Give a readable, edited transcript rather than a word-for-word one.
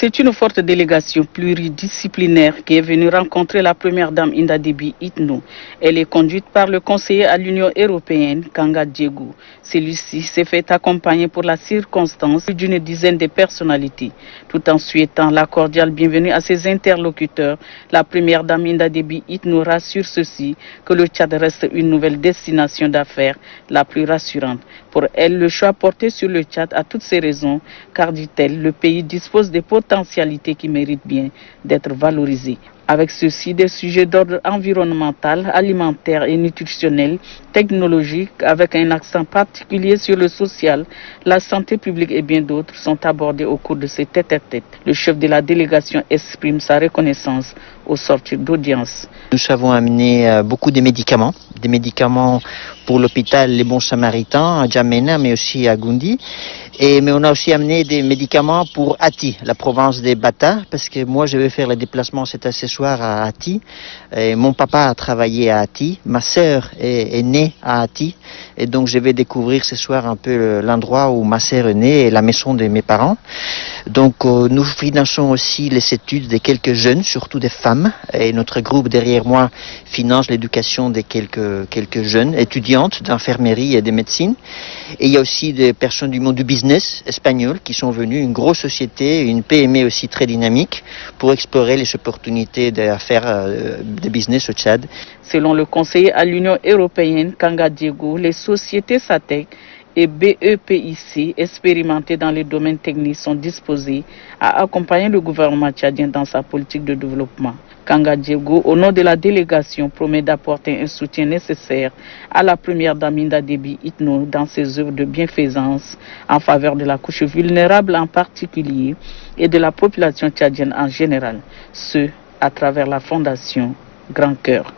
C'est une forte délégation pluridisciplinaire qui est venue rencontrer la première dame Inda Déby Itno. Elle est conduite par le conseiller à l'Union européenne, Kanga Diégo. Celui-ci s'est fait accompagner pour la circonstance d'une dizaine de personnalités. Tout en souhaitant la cordiale bienvenue à ses interlocuteurs, la première dame Inda Déby Itno rassure ceci que le Tchad reste une nouvelle destination d'affaires la plus rassurante. Pour elle, le choix porté sur le Tchad a toutes ses raisons, car, dit-elle, le pays dispose des potentialités qui méritent bien d'être valorisées. Avec ceci, des sujets d'ordre environnemental, alimentaire et nutritionnel, technologique, avec un accent particulier sur le social, la santé publique et bien d'autres sont abordés au cours de ces tête-à-tête. Le chef de la délégation exprime sa reconnaissance au sortir d'audience. Nous avons amené beaucoup de médicaments pour l'hôpital Les Bons Samaritains à Djamena, mais aussi à Goundi. Mais on a aussi amené des médicaments pour Ati, la province des Bata, parce que moi je vais faire le déplacement ce soir à Ati. Et mon papa a travaillé à Ati, ma sœur est née à Ati, et donc je vais découvrir ce soir un peu l'endroit où ma sœur est née et la maison de mes parents. Donc nous finançons aussi les études de quelques jeunes, surtout des femmes, et notre groupe derrière moi finance l'éducation de quelques jeunes étudiantes d'infirmerie et de médecine. Et il y a aussi des personnes du monde du business espagnol qui sont venues, une grosse société, une PME aussi très dynamique, pour explorer les opportunités d'affaires de business au Tchad. Selon le conseiller à l'Union européenne, Kanga Diégo, les sociétés SATEC et BEPIC expérimentés dans les domaines techniques sont disposés à accompagner le gouvernement tchadien dans sa politique de développement. Kanga Diégo, au nom de la délégation, promet d'apporter un soutien nécessaire à la première dame Inda Déby Itno dans ses œuvres de bienfaisance en faveur de la couche vulnérable en particulier et de la population tchadienne en général, ce à travers la fondation Grand Cœur.